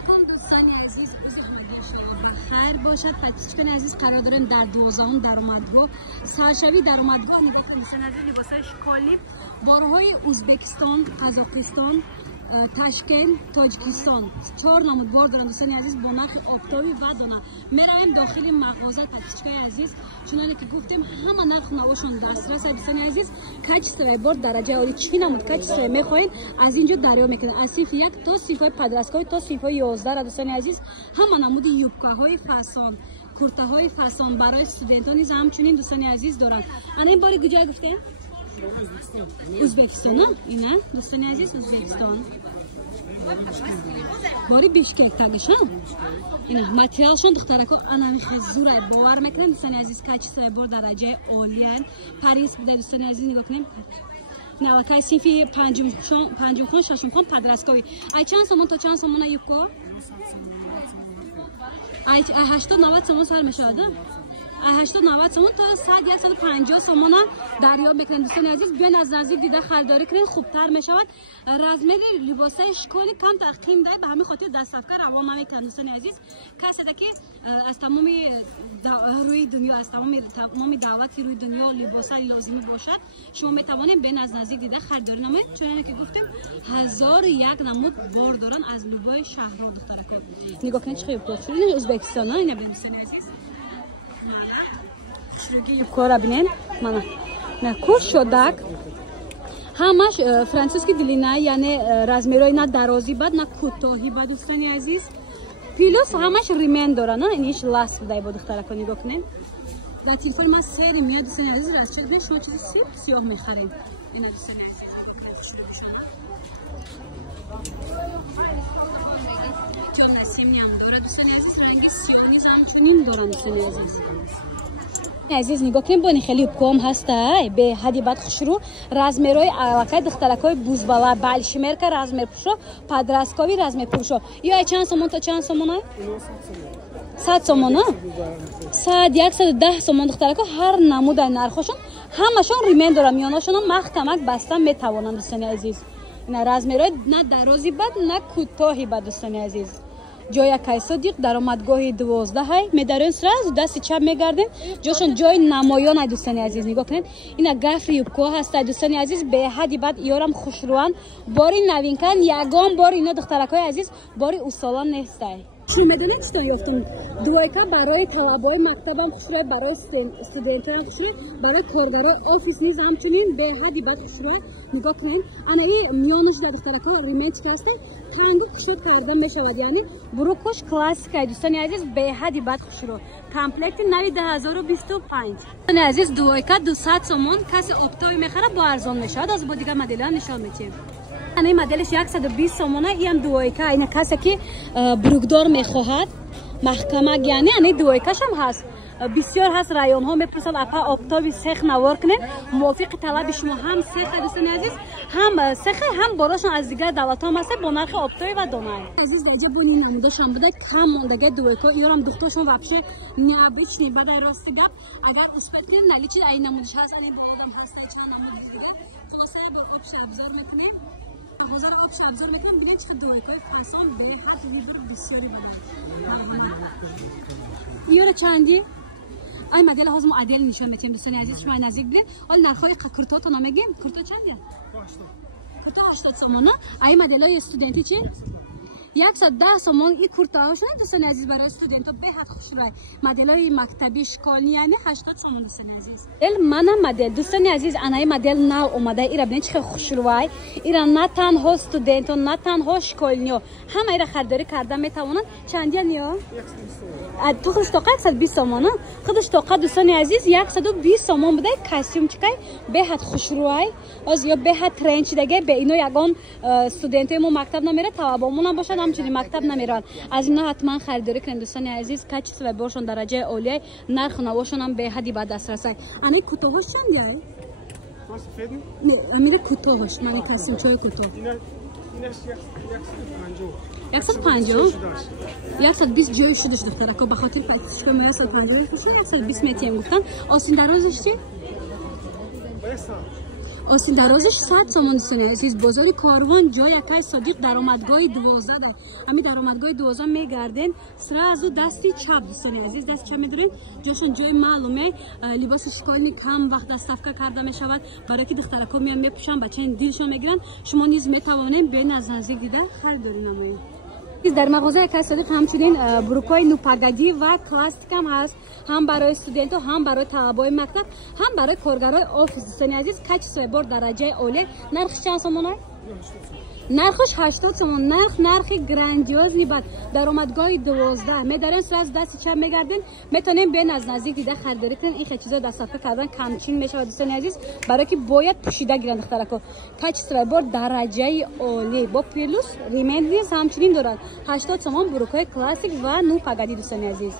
علیکم دوستان عزیز، روزتون بخیر باشد. پتیشکن عزیز قرار داریم در 12ام درآمدگاه سرشوی درآمدگاه نگاه کنیم. سنده لباسای شکالی بارهای ازبکستان، قزاقستان، تاشکند، تاجیکستان 4 نمود بار دارن دوستان عزیز با نرخ آفتابی و دانه. میرویم داخل مغازه پتیشکای عزیز، چونانه که گفتیم همه نرخ نوشون دسترس دوستان عزیز. کچ بار درجه عالی چی نمود کچ میخواین از اینجا دریا میکنه، از صنف 1 تا صنف پدرسکای تا صنف 11 دوستان عزیز. همه نمود یوبکاهای فسان، کورته های فسان برای استودنتان نیز همچنین دوستان عزیز دارن. انا این باری کجا گفتیم؟ ازبکستان. اینا دوستان عزیز ازبکستان باری بیشکک تگشن. اینا ماتریالشون دخترکو انا خیلی زوره باور میکنن دوستان عزیز. کچ بار درجه عالی ان. پاریس بده دوستان عزیز نگاه کنیم. نوکای صنفی پنجم خون ششم خون پدرسکاوی. ای چند سومون تا چند سومون یوبکا؟ ای 80 90 سومون سر میشه. 80 90 سومون تا 100 150 سومون دریافت میکنن دوستان عزیز. بیاین از نزدیک دیده خریداری کنین، خوبتر میشود. رزمه لباسای شکلی کم تقییم داره، به همین خاطر دست افکار روان میکنن دوستان عزیز. کسی که از تمام روی دنیا، از تمام دولتی روی دنیا لباسای لازمی باشد شما میتوانید بیاین از نزدیک دیده خریداری نمایید، چون که گفتیم 1001 نمود بار دارن از لباس شهرها دخترکا. نگاه کنید چه خوب شده. این ازبکستان اینا دوستان عزیز. کورا بینن مانا نه کوش شدک همش فرانسویسکی دلینه، یعنی رزمیرای نه درازی بد نه کوتاهی بد دوستان عزیز. پیلوس همش ریمن داره نه، اینش لاست بدای بود دخترکا. نگاه کنین در تلفن ما سری میاد دوستان عزیز. راست چک شما چیزی سیاه میخرید. اینا دوستان عزیز جام نسیم میام داره دوستان عزیز. رنگ سیاه نیز همچنین دارن دوستان عزیز. عزیز نگاه کنیم بانی خیلی کم هسته به حدی بد خوشرو. رزمیرای علاقه دخترکای بوزبالا بالشمر که رزمیر پوشو پدرسکاوی رزمیر پوشو. یا چند سومون تا چند سومونه؟ 100 سومونه. 100 110 سومون دخترکا هر نمود نرخشون همشون ریمن دارن، میاناشون هم محکمک بستن میتوانن دوستان عزیز. اینا رزمیرای نه درازی بد نه کوتاهی بد دوستان عزیز. جای کایسودیق درآمدگاه 12 های میدارین سراز دست چپ میگردین جاشون جای نمایان دوستان عزیز. نگاه کنید اینا گفری یوبکا هست دوستان عزیز. به حدی بعد یارم خوشروان باری نوین کن یگان بار اینا دخترکای عزیز باری اصلا نیست. چی میدونید چطور یافتم؟ دوایکا برای طلبای مکتبم خوشروه، برای استودنتان خوشروه، برای کارگرای آفیس نیز همچنین به حدی بد خوشروه. نگاه کنین انوی میانش در دخترکا ریمنچ کاسته تانگو خوشت کردن میشود، یعنی بروکوش کلاسیک دوستان عزیز به حدی بد خوشروه. کامپلکت نوی 1025 دوستان عزیز. دوایکا 200 سومون کسی اپتوی میخره با ارزان میشود. از با دیگه مدل نشان میدیم. این مدلش 120 سومونه. این دوایکا اینا کسی که بروکدار میخواهد محکمه، یعنی این دوایکاش هم هست. بسیار هست رایون ها میپرسن اپا اپتاوی سخ نوار کنین. موافق طلب شما هم سخ دوستان عزیز، هم سخ هم براشون از دیگر دولت ها هست با نرخ اپتاوی و دانه عزیز. درجه بونی نموداشون بوده کم موندگه دوایکا ایرام دخترشون وابشه نیابیچ نی بعد راست گپ اگر اثبات کنین نلی چیز این نمودش هست علی بودم هست چند نمود خلاصه با خوب ابزار میکنیم. حاضر آب ابزار میکنم ببینید چه دوایکای فسان به هر لیبر بسیاری بود. یورو چندی؟ ای مدل هاز معدل نشون میدیم دوستان عزیز. شما نزدیک ببینید. حالا نرخای کرتا تو نمیگیم. کرتا چنده؟ کرتا 80 سومونه. ای مدلای استودنتی چی؟ 110 سومون این کرتا هاشون دوستان عزیز برای استودنتا به حد خوش رای. مدلای مکتبی شکالی یعنی 80 سومون دوستان عزیز. منم مدل دوستان عزیز انای مدل نو اومده. ایرا ببینید چه خوش روی. ایرا نه تنها استودنتا نه تنها شکالیو همه ایرا خریداری کردن میتوانن. چندی نیا؟ تو خودش توقع 120 سومونه. خودش توقع دوستان عزیز 120 سومون بوده. کاستوم چکای به حد خوش روی. از یا به حد ترنچ دیگه به اینو یگان استودنتای ما مکتب نمیره توابمون هم باشه همچنین مکتب نمیرن. از اینا حتما خریداری کنید دوستان عزیز. کچ و باشون درجه عالی نرخ نواشون هم به حدی با دسترس. انا کوتاهش چنده؟ نه میره کوتاهش من کاسم چای کوتاه. اینش 150 120 جای شدش دخترکا به خاطر پتیشکا میاد 150 120 متر گفتن. آسین درازش چی؟ Осин дарозиш 100 сомон достони азиз. Бозори Корвон ҷо якай содиқ даромадгоҳи 12 да. Ами даромадгоҳи 12 мегарден сразу дасти чап достони азиз. Дасти чап медорен ҷошон ҷои маълуме либоси школни кам вақт доставка карда мешавад. Барои ки духтарако меан мепӯшанд, бачаи дилшон мегиранд. Шумо низ метавонем беин аз наздик дида харидорӣ намоед. дар мағозаи якай содиқ ҳамчунин бурукҳои нупагадӣ ва классикам ҳаст, ҳам барои студентҳо, ҳам барои талабаҳои мактаб, ҳам барои коргарои офис. дӯстони азиз, качествои бор дараҷаи оле. Нархиш чанд сомон ай? Нархиш 80 сомон. Нархи грандиозни бад даромадгоҳи 12 медарем сразу дасти чап мегарден. Метонем беин аз наздик дида харидорӣ кунем. ин хел чизо доставка кардан камчин мешавад дӯстони азиз, барои ки бояд пӯшида гиранд духтарако. Качествои бор дараҷаи оле бо пилус ремендис ҳамчунин дорад. 80 сомон бурукҳои классик ва нупагадӣ дӯстони азиз.